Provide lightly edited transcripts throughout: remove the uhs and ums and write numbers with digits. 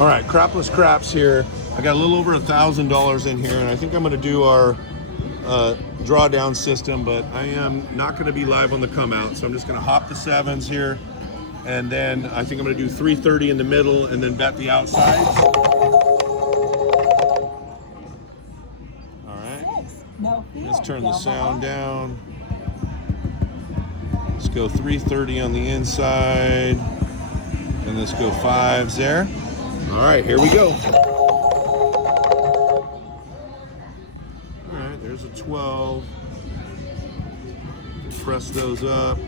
All right, crapless craps here. I got a little over $1,000 in here, and I think I'm going to do our drawdown system, but I am not going to be live on the come out, so I'm just going to hop the sevens here, and then I think I'm going to do 330 in the middle, and then bet the outsides. All right, let's turn the sound down. Let's go 330 on the inside, and let's go fives there. All right, here we go. All right, there's a 12. Press those up.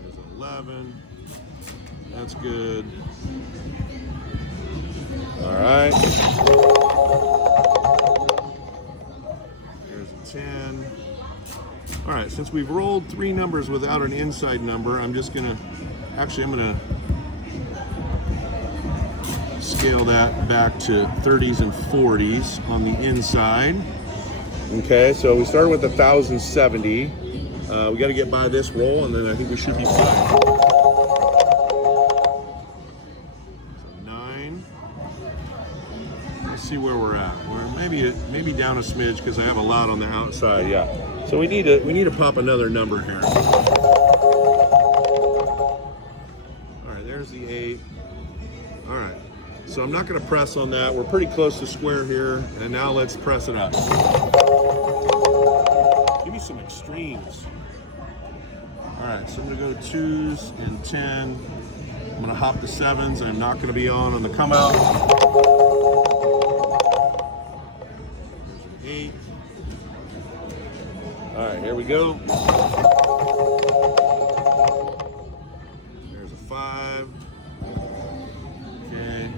There's 11. That's good. All right. There's a 10. All right, since we've rolled 3 numbers without an inside number, I'm gonna scale that back to 30s and 40s on the inside. Okay, so we started with 1,070. We got to get by this roll, and then I think we should be fine. So 9. Let's see where we're at. We're maybe down a smidge because I have a lot on the outside. Yeah. So we need to pop another number here. All right, there's the 8. All right. So I'm not going to press on that. We're pretty close to square here, and now let's press it up. Give me some extremes. All right, so I'm going to go 2s and 10. I'm going to hop the 7s. I'm not going to be on the come out. There's an 8. All right, here we go. There's a 5. Okay.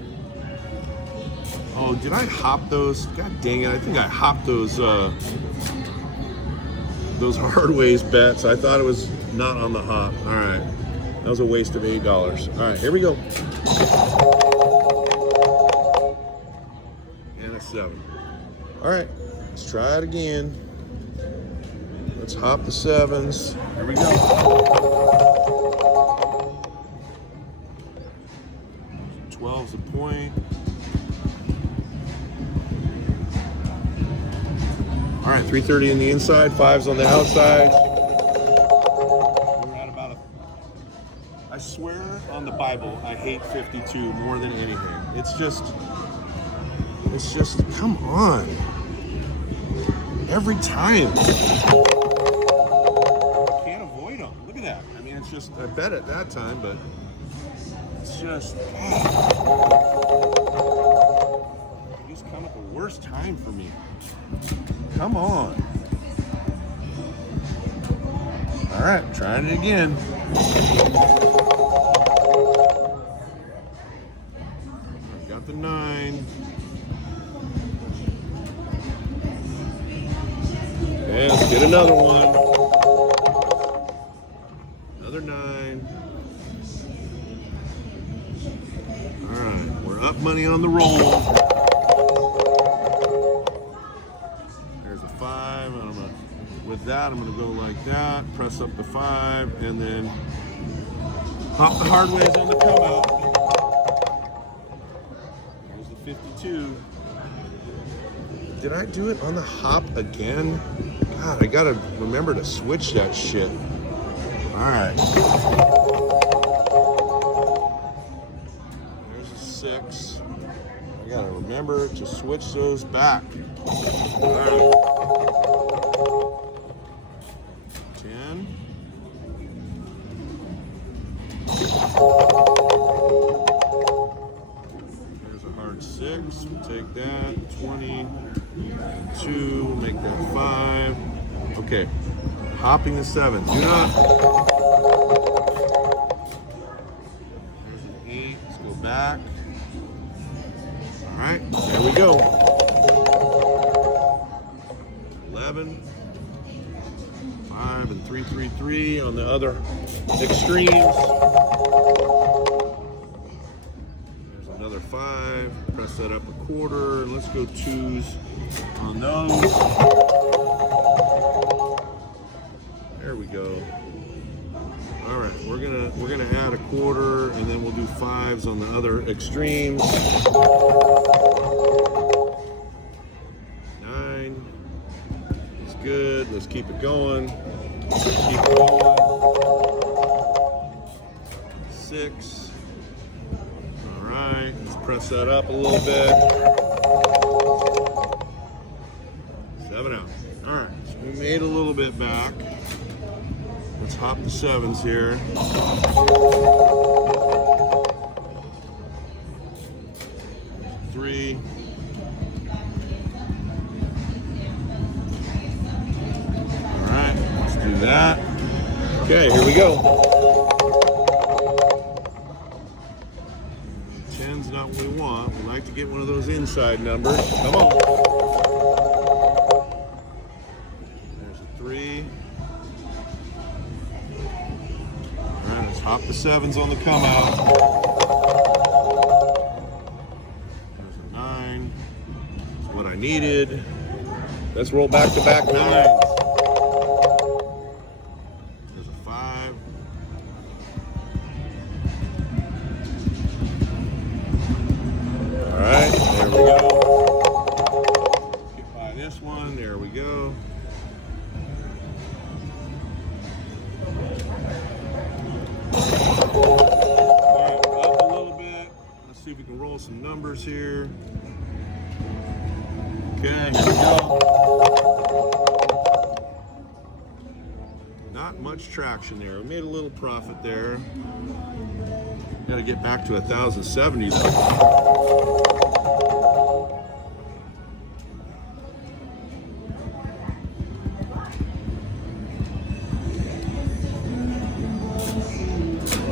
Oh, did I hop those? God dang it! I think I hopped those hard ways bets. I thought it was not on the hop. All right, that was a waste of $8. All right, here we go. And a 7. All right, let's try it again. Let's hop the 7s. Here we go. 12's a point. All right, 330 on the inside, 5s on the outside. We're at about I swear on the Bible, I hate 52 more than anything. It's just, come on. Every time. I bet at that time, but it's just these come at the worst time for me. Come on. All right, trying it again. Got the 9. Okay, let's get another one. Another 9. All right, we're up money on the roll. There's a 5. With that, I'm gonna go like that, press up the 5, and then hop the hard ways on the come out. There's the 52. Did I do it on the hop again? God, I gotta remember to switch that shit. All right. There's a 6. I gotta remember to switch those back. All right. 10. There's a hard 6. We'll take that. 22. Make that 5. Okay. Hopping the 7. Do not. There's an 8. Let's go back. All right, there we go. 11. 5 and 3, 3, 3 on the other extremes. There's another 5. Press that up a quarter. Let's go 2s on those. There we go. we're gonna add a quarter, and then we'll do fives on the other extremes. 9. It's good. Let's keep it going. Keep it going. 6. All right. Let's press that up a little bit. 7 out. All right. So we made a little bit back. Let's hop the 7s here. 3. All right, let's do that. Okay, here we go. 10's not what we want. We like to get one of those inside numbers. Come on. There's a 3. Hop the 7s on the come out. There's a 9. That's what I needed. Let's roll back to back 9s. There's a 5. All right, there we go. Get by this one. There we go. See if we can roll some numbers here. Okay, here we go. Not much traction there. We made a little profit there. Got to get back to 1,070.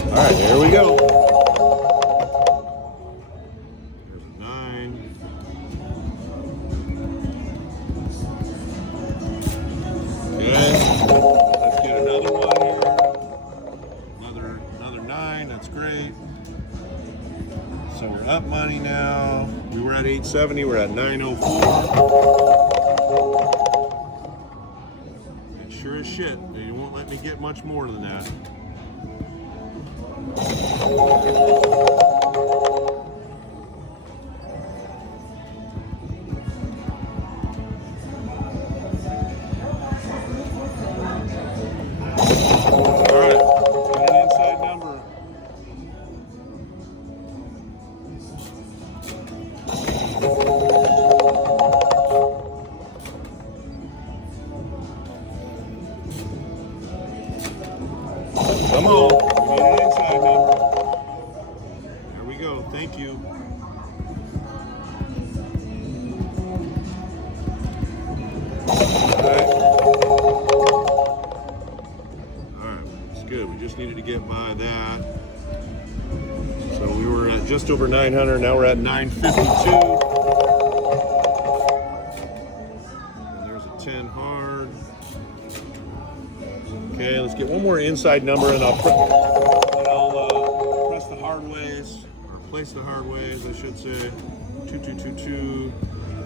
All right, there we go. Let's get another one here. Another 9. That's great. So we're up money now. We were at 870. We're at 904. And sure as shit, they won't let me get much more than that. Come on, we need an inside number. There we go, thank you. All right, it's good. We just needed to get by that. So we were at just over 900, now we're at 952. And there's a 10 hard. Okay, let's get one more inside number, and I'll press the hard ways, or place the hard ways, I should say. 2222,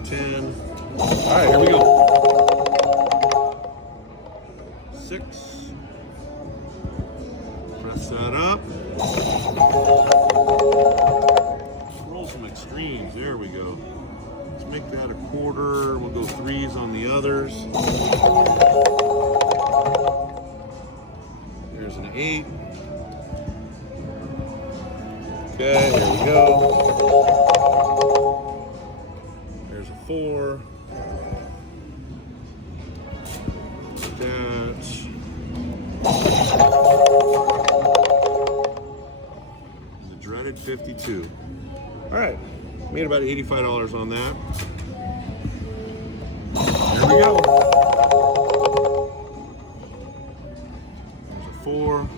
10. All right, here we go. 6. Press that up. Roll some extremes. There we go. Let's make that a quarter. We'll go 3s on the others. There's an 8. Okay, here we go. There's a 4. That. The dreaded 52. All right, made about $85 on that. There we go. 4.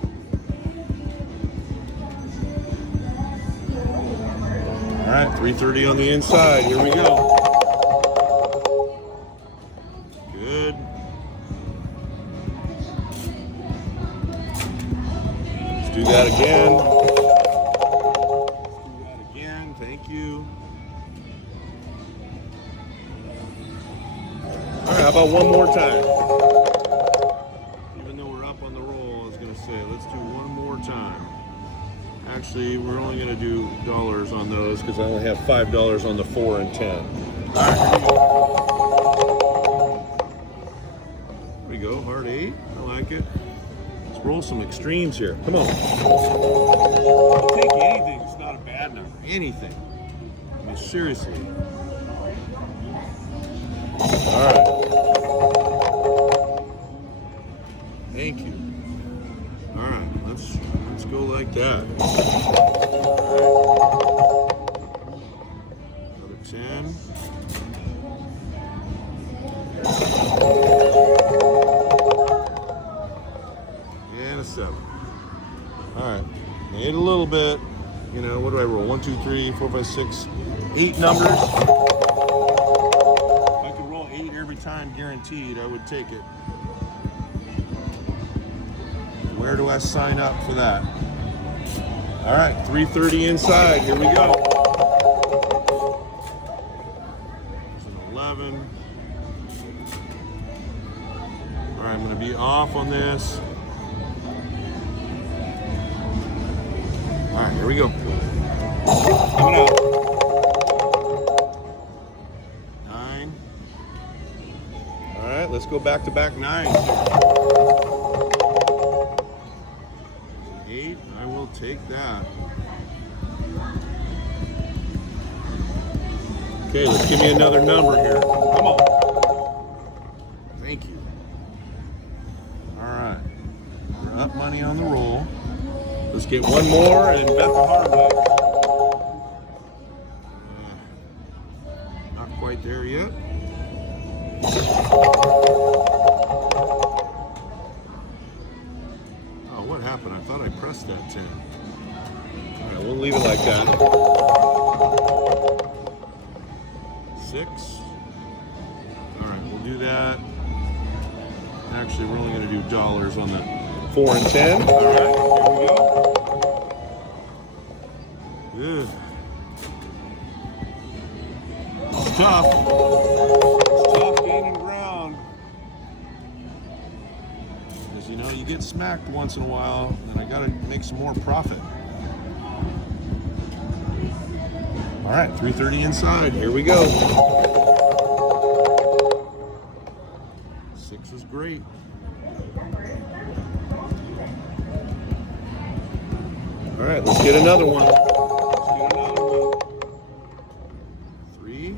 All right, 330 on the inside. Here we go. Good. Let's do that again. Let's do that again. Thank you. All right, how about one more time? say, let's do one more time. Actually, we're only going to do dollars on those because I only have $5 on the 4 and 10. All right, here we go. Hard 8. I like it. Let's roll some extremes here. Come on. I'll take anything. It's not a bad number. Anything. I mean, seriously. All right. Thank you. All right, let's go like that. Another 10. And a 7. All right, made a little bit. You know, what do I roll? 1, 2, 3, 4, 5, 6, 8 numbers. If I could roll 8 every time, guaranteed, I would take it. Where do I sign up for that? All right, 330 inside. Here we go. There's an 11. All right, I'm going to be off on this. All right, here we go. Coming out. 9. All right, let's go back to back 9s. 8, I will take that. Okay, let's give me another number here. Come on. Thank you. All right, we're up money on the roll. Let's get one more and bet the hard way. Not quite there yet. What happened? I thought I pressed that 10. All right, we'll leave it like that. 6. All right, we'll do that. Actually, we're only going to do dollars on the 4 and 10. All right, here we go. Good. It's tough. It's tough gaining ground. You know, you get smacked once in a while, and I gotta make some more profit. All right, 330 inside. Here we go. 6 is great. All right, let's get another one. 3.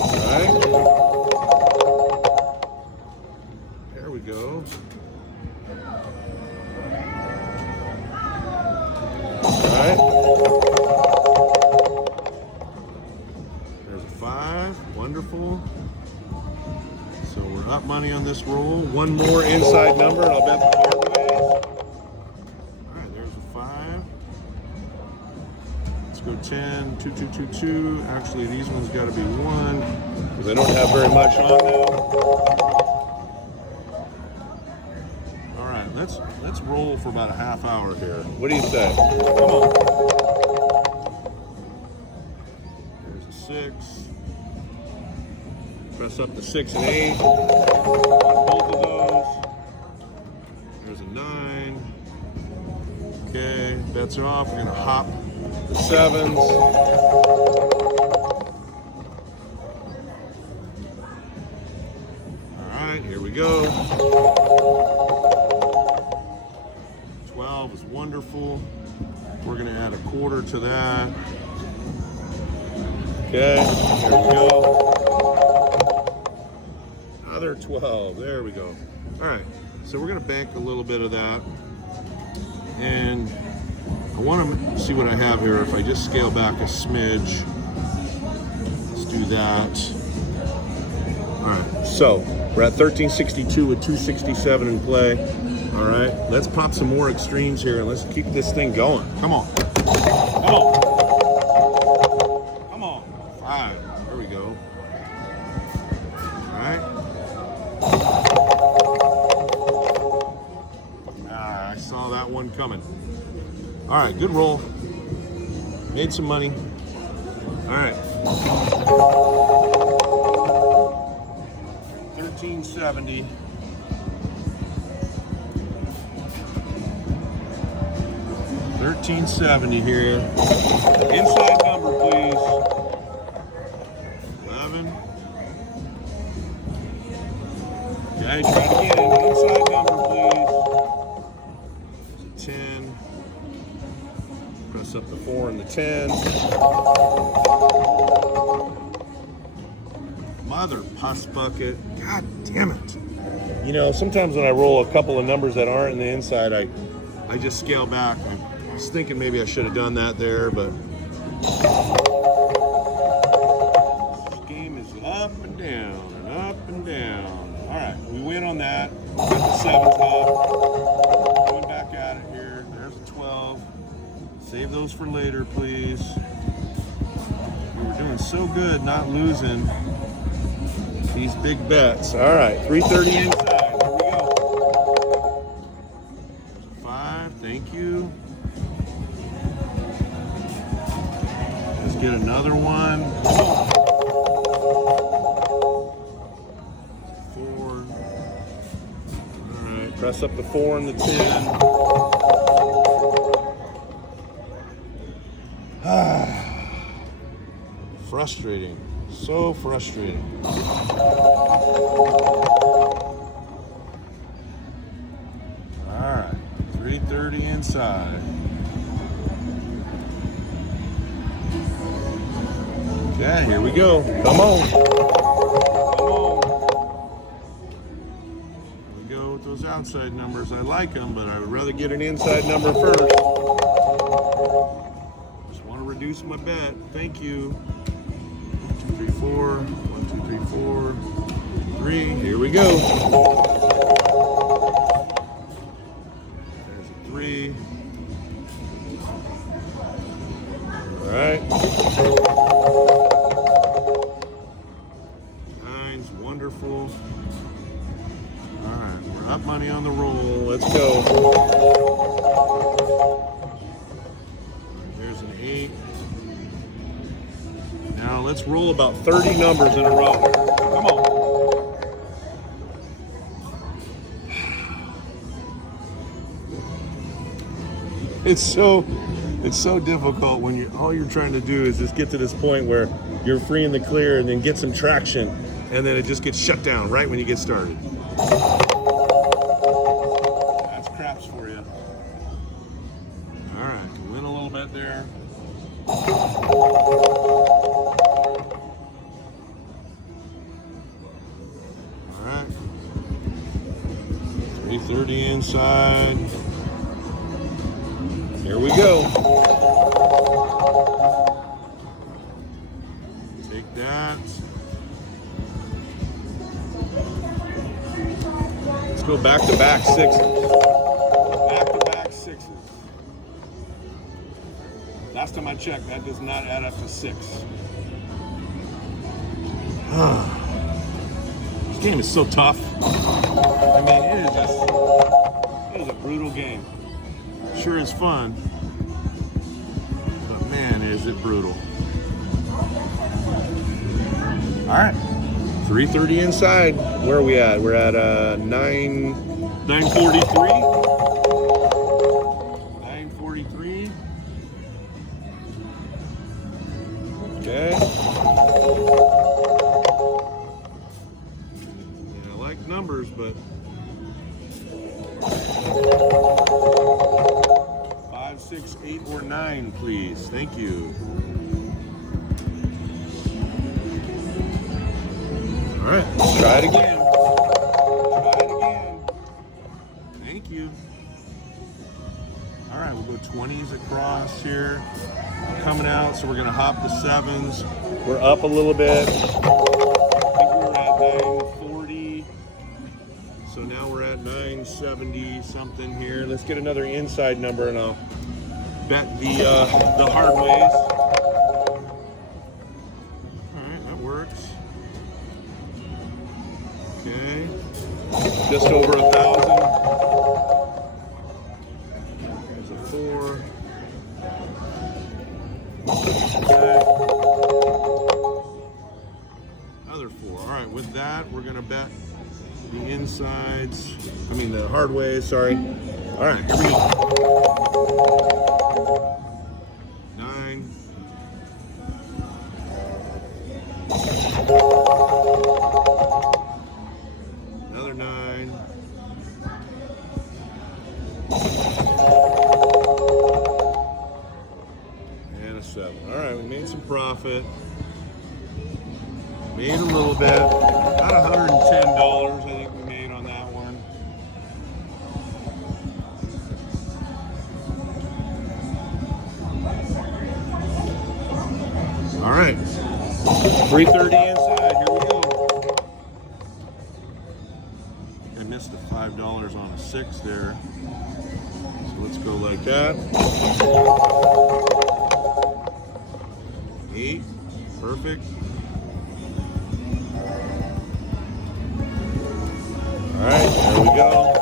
All right. Go. All right. There's a 5. Wonderful. So we're up money on this roll. One more inside number, and I'll bet the hard way. All right, there's a 5. Let's go 10, 2, 2, 2, 2. Actually, these ones got to be 1 because I don't have very much on them. Let's roll for about a half hour here. What do you say? Come on. There's a 6. Press up to 6 and 8. Both of those. There's a 9. Okay, bets are off. We're gonna hop the 7s. All right, here we go. 12 is wonderful. We're going to add a quarter to that. Okay, here we go. Another 12. There we go. All right, so we're going to bank a little bit of that. And I want to see what I have here. If I just scale back a smidge, let's do that. All right, so we're at 1362 with 267 in play. All right, let's pop some more extremes here and let's keep this thing going. Come on. Come on. Come on. 5. There we go. All right. Ah, I saw that one coming. All right, good roll. Made some money. All right. 1370. 1370 here. Inside number, please. 11. Okay, try it again. Inside number, please. 10. Press up the 4 and the 10. Mother pus bucket. God damn it. You know, sometimes when I roll a couple of numbers that aren't in the inside, I just scale back. I was thinking maybe I should have done that there, but this game is up and down and up and down. All right, we win on that. Got the 7s up. Going back at it here. There's a 12. Save those for later, please. We were doing so good not losing these big bets. All right, 330 inside. Here we go. 5, thank you. Let's get another one. 4. All right, press up the 4 and the 10. Frustrating. So frustrating. All right, 330 inside. Okay, here we go. Come on. Come on. Here we go with those outside numbers. I like them, but I would rather get an inside number first. Just want to reduce my bet. Thank you. 1, 2, 3, 4. 1, 2, 3, 4. 3. Here we go. There's a 3. All right. 9's wonderful. All right, we're up money on the roll. Let's go. There's an 8. Now let's roll about 30 numbers in a row. Come on. It's so difficult when all you're trying to do is just get to this point where you're free in the clear and then get some traction, and then it just gets shut down right when you get started. That's craps for you. All right, win a little bit there. All right, 330 inside. Here we go. Take that. Let's go back-to-back 6s. Back-to-back 6s. Last time I checked, that does not add up to 6. This game is so tough. I mean, it is a brutal game. Sure is fun, but man, is it brutal. All right, 330 inside. Where are we at? We're at 943. 943. Okay. Yeah, I like numbers, but 6, 8, or 9, please. Thank you. All right, let's try it again. Try it again. Thank you. All right, we'll go 20s across here. Coming out, so we're going to hop the 7s. We're up a little bit. I think we were at 940. So now we're at 970 something here. Let's get another inside number and I'll bet the hard ways. All right, that works. Okay, just over 1,000. There's a 4. Okay. Another 4. All right, with that, we're gonna bet the inside. sides. I mean the hard way, sorry. All right, here we go. 9. Another 9. And a 7. All right, we made some profit. Made a little bit. About $110, I think we made on that one. All right, 330 inside. Here we go. I missed the $5 on a 6 there. So let's go like that. 8, perfect. All right, there we go.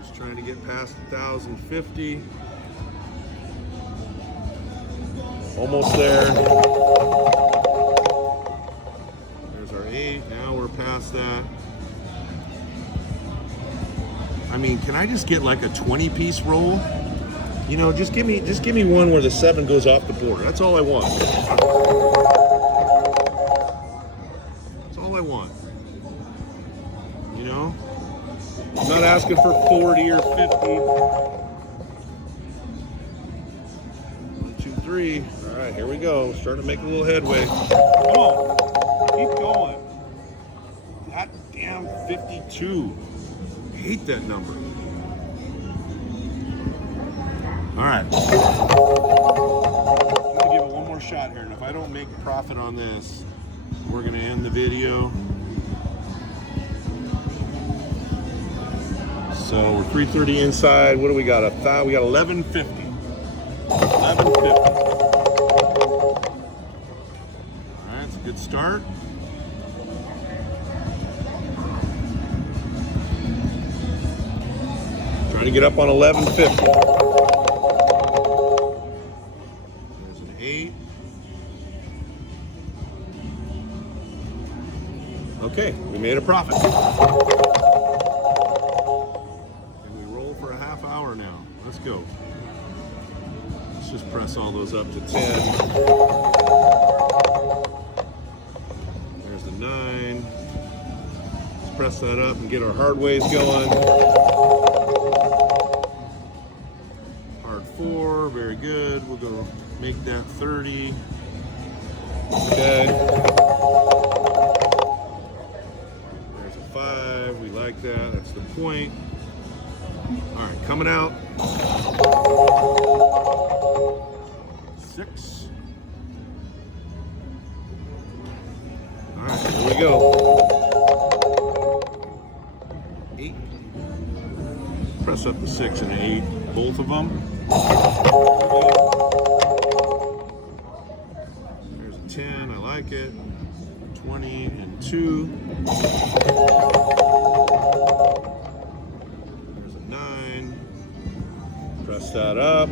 Just trying to get past 1,050. Almost there. There's our 8. Now we're past that. I mean, can I just get like a 20-piece roll? You know, just give me one where the 7 goes off the board. That's all I want. That's all I want. You know? I'm not asking for 40 or 50. 1, 2, 3. All right, here we go. Starting to make a little headway. Come on. Keep going. God damn 52. I hate that number. All right. I'm going to give it one more shot here, and if I don't make profit on this, we're going to end the video. So we're 330 inside. What do we got? We got 1150. 1150. All right, it's a good start. Trying to get up on 1150. There's an 8. Okay, we made a profit. Let's go. Let's just press all those up to 10. There's the 9. Let's press that up and get our hard ways going. Hard 4, very good. We'll go make that 30. Okay. There's a 5. We like that. That's the point. All right, coming out. 6. All right, here we go. 8. Press up the 6 and 8, both of them. There's a 10, I like it. 20 and 2. There's a 9. Press that up.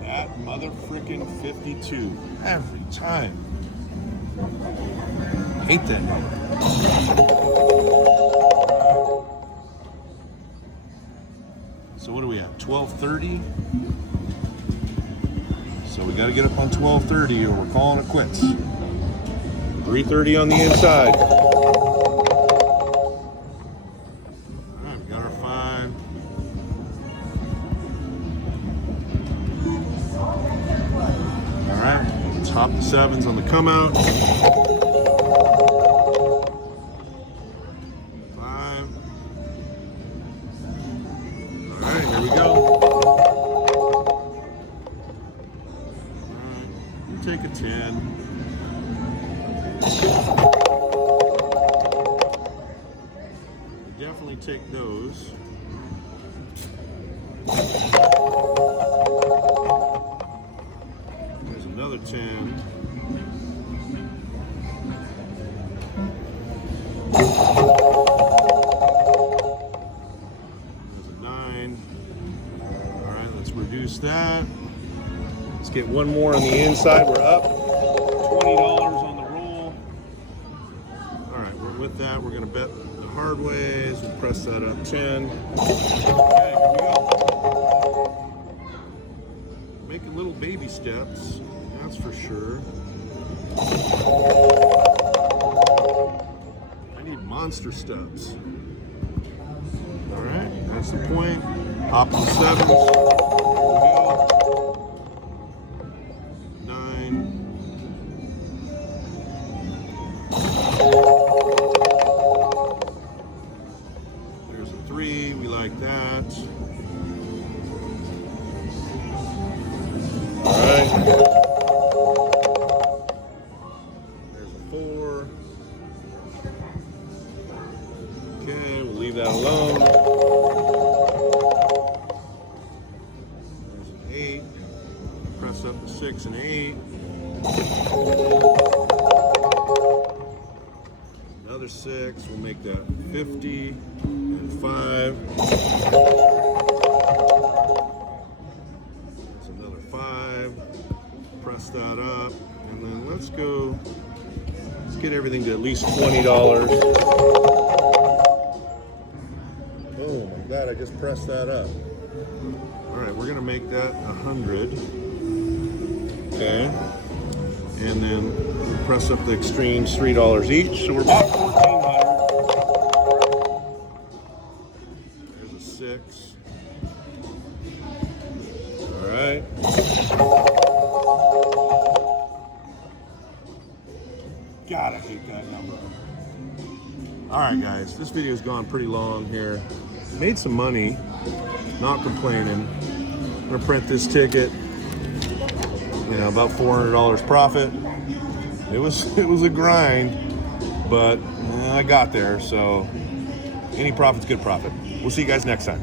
That mother frickin' 52 every time. Hate that number. So what do we have? 1230. So we got to get up on 1230 or we're calling it quits. 330 on the inside. Top the 7s on the come out. 5. All right, here we go. All right, we'll take a 10. We'll definitely take those. There's another 10. There's a 9. All right, let's reduce that. Let's get one more on the inside. We're up. bet the hard ways. We'll press that up 10. Okay, here we go. Making little baby steps, that's for sure. I need monster steps. All right, that's the point. Hop the sevens. Here we go. 9. There's a 3. We like that. All right. There's a 4. Okay, we'll leave that alone. There's an 8. Press up to 6 and 8. Another 6. We'll make that 50 and 5. That's another 5. Press that up, and then let's get everything to at least $20. Oh my God, I just pressed that up. All right, we're gonna make that 100. Okay, and then we'll press up the extremes, $3 each. So we're about 1,400. There's a 6. All right. God, I hate that number. All right, guys, this video's gone pretty long here. Made some money, not complaining. I'm gonna print this ticket. You know, about $400 profit. It was a grind, but I got there. So any profit's good profit. We'll see you guys next time.